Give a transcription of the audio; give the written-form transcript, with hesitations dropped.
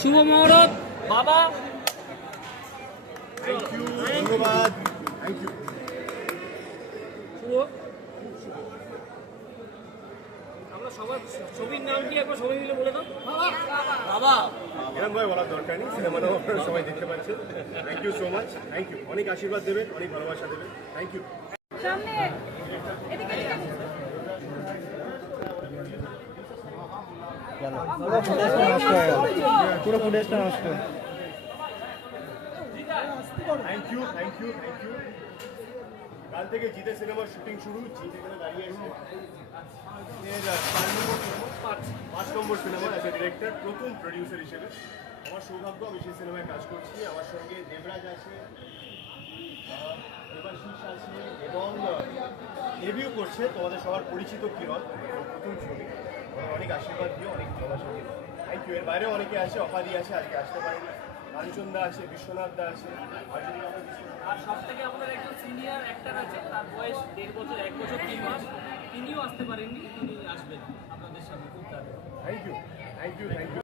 শুভ মুহূর্ত বাবা। ধন্যবাদ, থ্যাংক ইউ। শুভ, আমরা সবার ছবির নাম কি একবার সবাই মিলে বলে দাও। বাবা এরকম ভাবে বলার দরকার নেই, সিনেমাটাও আপনারা সবাই দেখতে পাচ্ছেন। Thank you so much, thank you. অনেক আশীর্বাদ দেবেন, অনেক ভালোবাসা দেবেন, থ্যাংক ইউ। সামনে এদিকে পুরো ফুটেজটা নষ্ট। Thank you, thank you, thank you. কাল থেকে জিতে সিনেমার শুটিং শুরু। জিতে এখানে দাঁড়িয়ে আছে এর 5 নম্বর সিনেমা অ্যাজ এ ডিরেক্টর, প্রথম প্রডিউসার হিসেবে। আমার সৌভাগ্য, আমি সেই সিনেমায় কাজ করছি। আমার সঙ্গে দেবরাজ আছে, দেবাশিস আছে এবং ডেবিউ করছে তোমাদের সবার পরিচিত কিরণ, প্রথম ছবি। অনেক আশীর্বাদ দিও, অনেক ভালোবাসা দিও। Thank you. এর বাইরেও অনেকে আছে, অপাদি আছে, আজকে আসতে পারেনি, কাঞ্চন দা আছে, বিশ্বনাথ দা আছে। আর সব থেকে আমাদের একজন সিনিয়র অ্যাক্টর আছে, তার বয়স 1.5 বছর, 1 বছর 3 মাস। তিনিও আসতে পারেননি, তিনি আসবেন আপনাদের সামনে খুব তাড়াতাড়ি। Thank you, thank you, thank you.